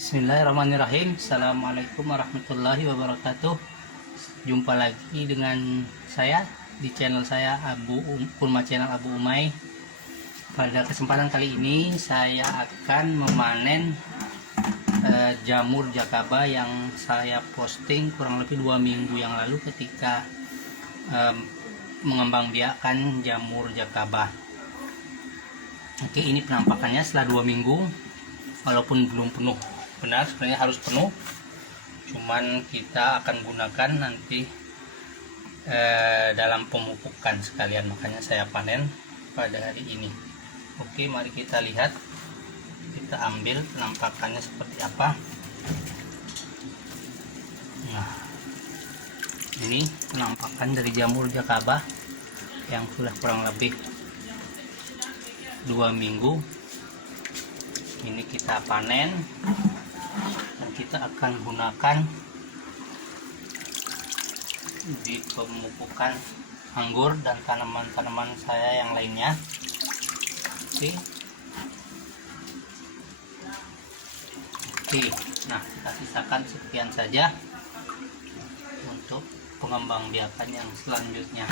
Bismillahirrahmanirrahim. Assalamualaikum warahmatullahi wabarakatuh. Jumpa lagi dengan saya di channel saya Purma Channel Abu Umay. Pada kesempatan kali ini saya akan memanen jamur jakaba yang saya posting kurang lebih 2 minggu yang lalu ketika mengembangbiakan jamur jakaba. Oke, ini penampakannya setelah 2 minggu, walaupun belum penuh. Benar, sebenarnya harus penuh, cuman kita akan gunakan nanti dalam pemupukan sekalian, makanya saya panen pada hari ini. Oke, mari kita lihat, kita ambil penampakannya seperti apa. Nah, ini penampakan dari jamur jakaba yang sudah kurang lebih 2 minggu. Ini kita panen dan kita akan gunakan di pemupukan anggur dan tanaman-tanaman saya yang lainnya. Oke, nah kita sisakan sekian saja untuk pengembangbiakan yang selanjutnya.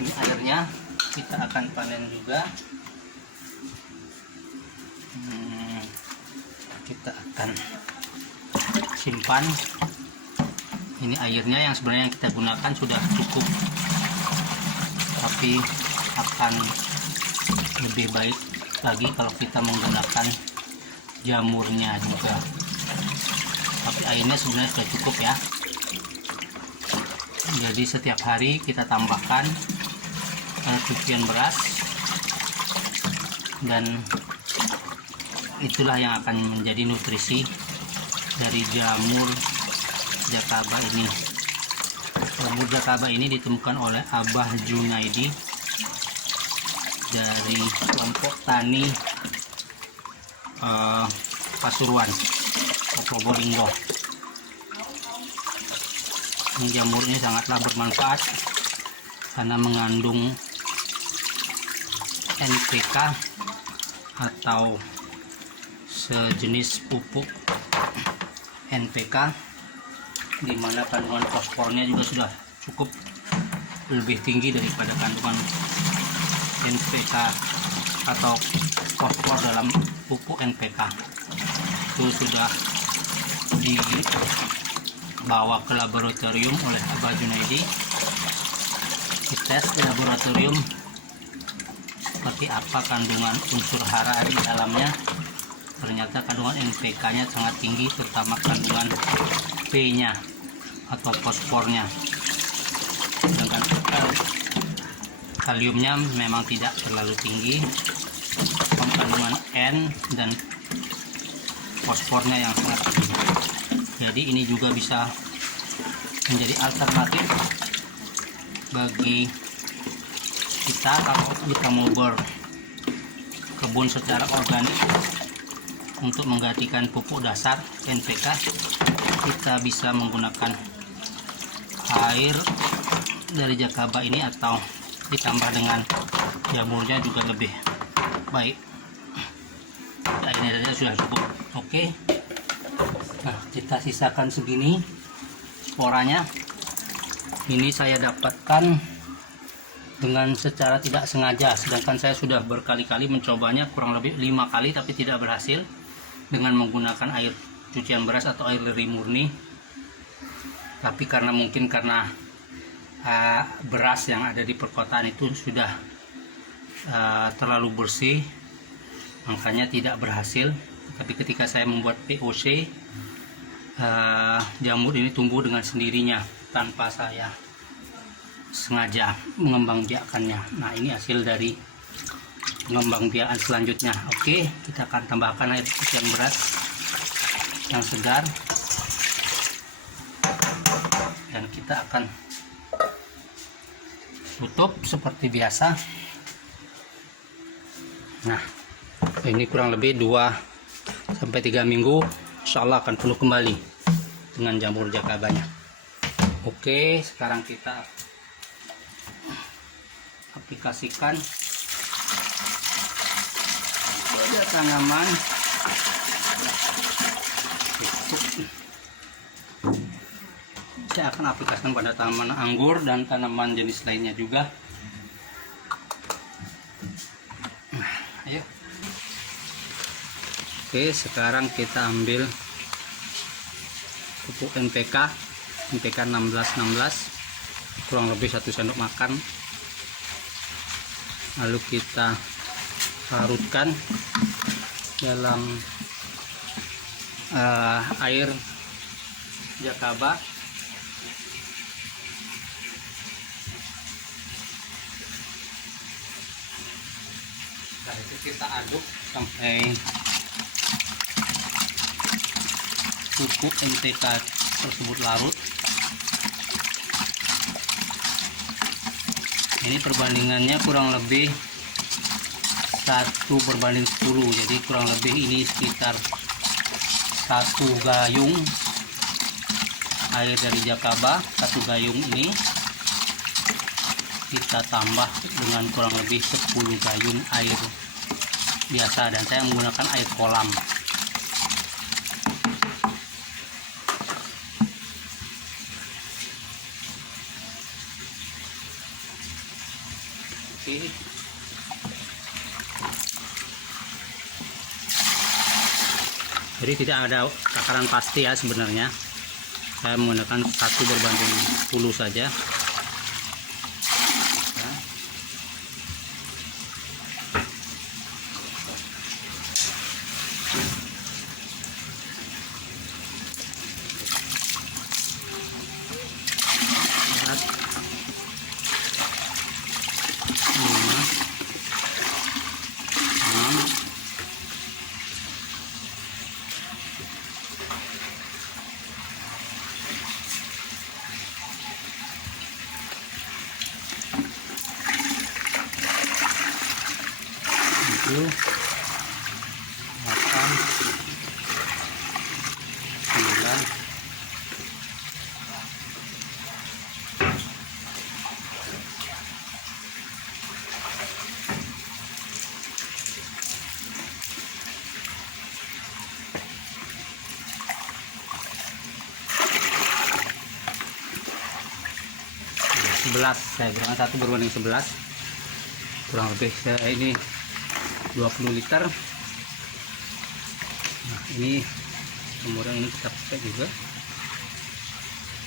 Ini airnya kita akan panen juga. Kita akan simpan. Ini airnya yang sebenarnya kita gunakan sudah cukup, tapi akan lebih baik lagi kalau kita menggunakan jamurnya juga. Tapi airnya sebenarnya sudah cukup ya. Jadi setiap hari kita tambahkan cucian beras, dan itulah yang akan menjadi nutrisi dari jamur jakaba ini. Jamur jakaba ini ditemukan oleh Abah Junaidi dari kelompok tani Pasuruan, Probolinggo. Ini jamur ini sangatlah bermanfaat karena mengandung NPK atau sejenis pupuk NPK, di mana kandungan fosfornya juga sudah cukup lebih tinggi daripada kandungan NPK atau fosfor dalam pupuk NPK. Itu sudah dibawa ke laboratorium oleh Abah Junaidi, dites di laboratorium seperti apa kandungan unsur hara di dalamnya. Ternyata kandungan NPK-nya sangat tinggi, terutama kandungan P-nya atau fosfornya. Sedangkan kaliumnya memang tidak terlalu tinggi. Kandungan N dan fosfornya yang sangat tinggi. Jadi ini juga bisa menjadi alternatif bagi kita kalau kita mau berkebun secara organik. Untuk menggantikan pupuk dasar NPK, kita bisa menggunakan air dari jakaba ini atau ditambah dengan jamurnya juga lebih baik. Airnya saja sudah cukup. Oke, nah kita sisakan segini sporanya. Ini saya dapatkan dengan secara tidak sengaja, sedangkan saya sudah berkali-kali mencobanya, kurang lebih 5 kali, tapi tidak berhasil dengan menggunakan air cucian beras atau air dari murni. Tapi mungkin karena beras yang ada di perkotaan itu sudah terlalu bersih, makanya tidak berhasil. Tapi ketika saya membuat POC, jamur ini tumbuh dengan sendirinya tanpa saya sengaja mengembangbiakannya. Nah, ini hasil dari pengembangbiakan selanjutnya. Oke, kita akan tambahkan air cucian beras yang segar, dan kita akan tutup seperti biasa. Nah, ini kurang lebih 2-3 minggu, insya Allah akan penuh kembali dengan jamur jakabanya. Oke, sekarang kita aplikasikan pada tanaman saya akan aplikasikan pada tanaman anggur dan tanaman jenis lainnya juga. Ayo. Oke, sekarang kita ambil pupuk NPK 1616 kurang lebih 1 sendok makan, lalu kita larutkan dalam air jakaba. Setelah itu kita aduk sampai pupuk NPK tersebut larut. Ini perbandingannya kurang lebih 1:10, jadi kurang lebih ini sekitar 1 gayung air dari jakaba. 1 gayung ini kita tambah dengan kurang lebih 10 gayung air biasa, dan saya menggunakan air kolam. Oke. Jadi tidak ada takaran pasti ya sebenarnya. Saya menggunakan 1:10 saja. Tujuh, 8, 9, 11. Saya gunakan 1:11, kurang lebih ini 20 liter. Nah, ini kemudian ini kita pakai juga.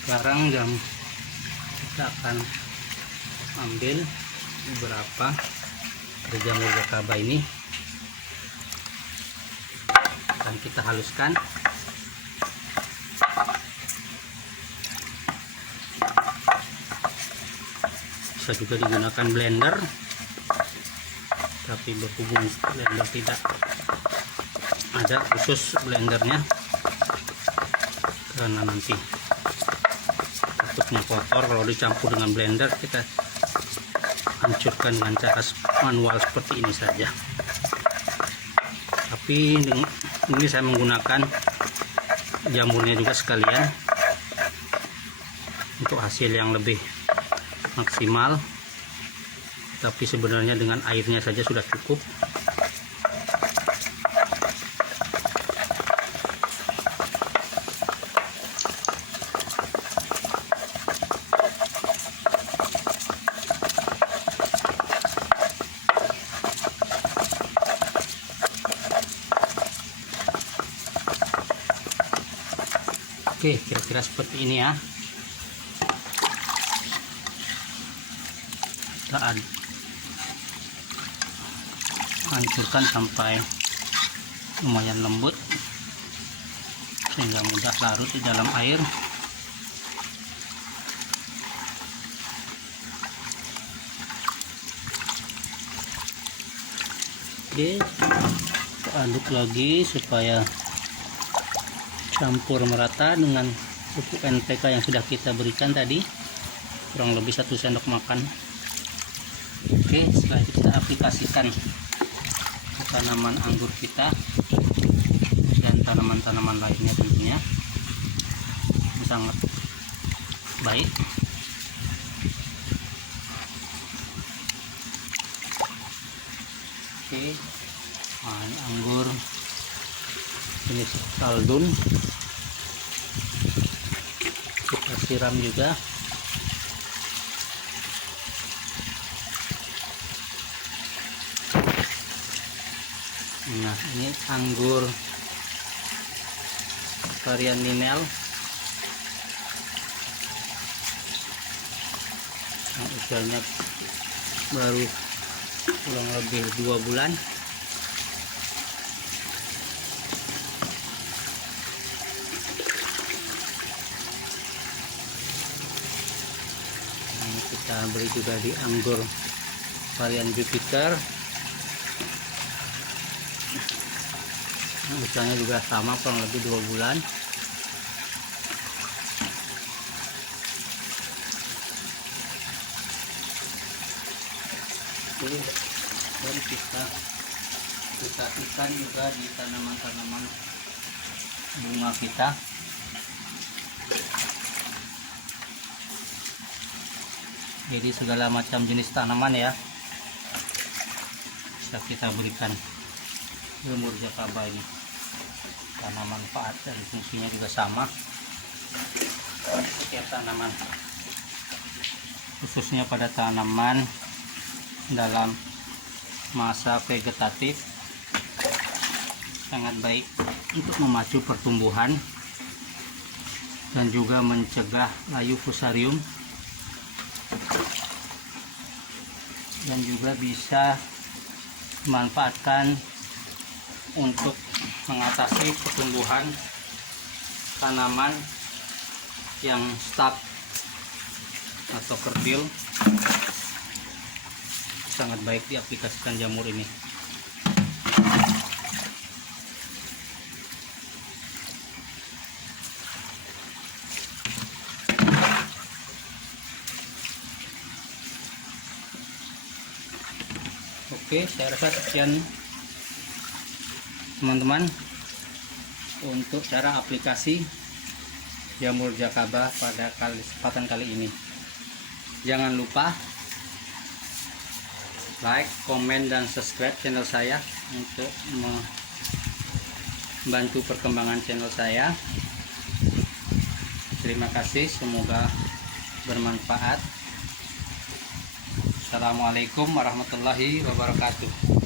Sekarang kita akan ambil beberapa dari jamur jakaba ini dan kita haluskan. Bisa juga digunakan blender, tapi berhubung blender tidak ada khusus blendernya karena nanti takutnya kotor kalau dicampur dengan blender. Kita hancurkan dengan cara manual seperti ini saja. Tapi ini saya menggunakan jamurnya juga sekalian untuk hasil yang lebih maksimal, tapi sebenarnya dengan airnya saja sudah cukup. Oke, kira-kira seperti ini ya. Kita hancurkan sampai lumayan lembut sehingga mudah larut di dalam air. Oke, kita aduk lagi supaya campur merata dengan pupuk NPK yang sudah kita berikan tadi, kurang lebih 1 sendok makan. Oke, setelah itu kita aplikasikan ke tanaman anggur kita dan tanaman-tanaman lainnya tentunya. Ini sangat baik. Oke, nah, ini anggur jenis Khaldun, kita siram juga. Nah, ini anggur varian Ninel. Nah, usianya baru kurang lebih 2 bulan. Ini kita beri juga di anggur varian Jupiter. Nah, usianya juga sama, kurang lebih 2 bulan. Oke, dan kita ikan juga di tanaman-tanaman bunga kita. Jadi segala macam jenis tanaman ya bisa kita berikan jamur jakaba ini, karena manfaat dan fungsinya juga sama setiap tanaman, khususnya pada tanaman dalam masa vegetatif. Sangat baik untuk memacu pertumbuhan dan juga mencegah layu fusarium, dan juga bisa dimanfaatkan untuk mengatasi pertumbuhan tanaman yang stuck atau kerdil. Sangat baik diaplikasikan jamur ini. Oke, saya rasa sekian teman-teman untuk cara aplikasi jamur jakaba pada kesempatan kali ini. Jangan lupa like, komen, dan subscribe channel saya untuk membantu perkembangan channel saya. Terima kasih, semoga bermanfaat. Assalamualaikum warahmatullahi wabarakatuh.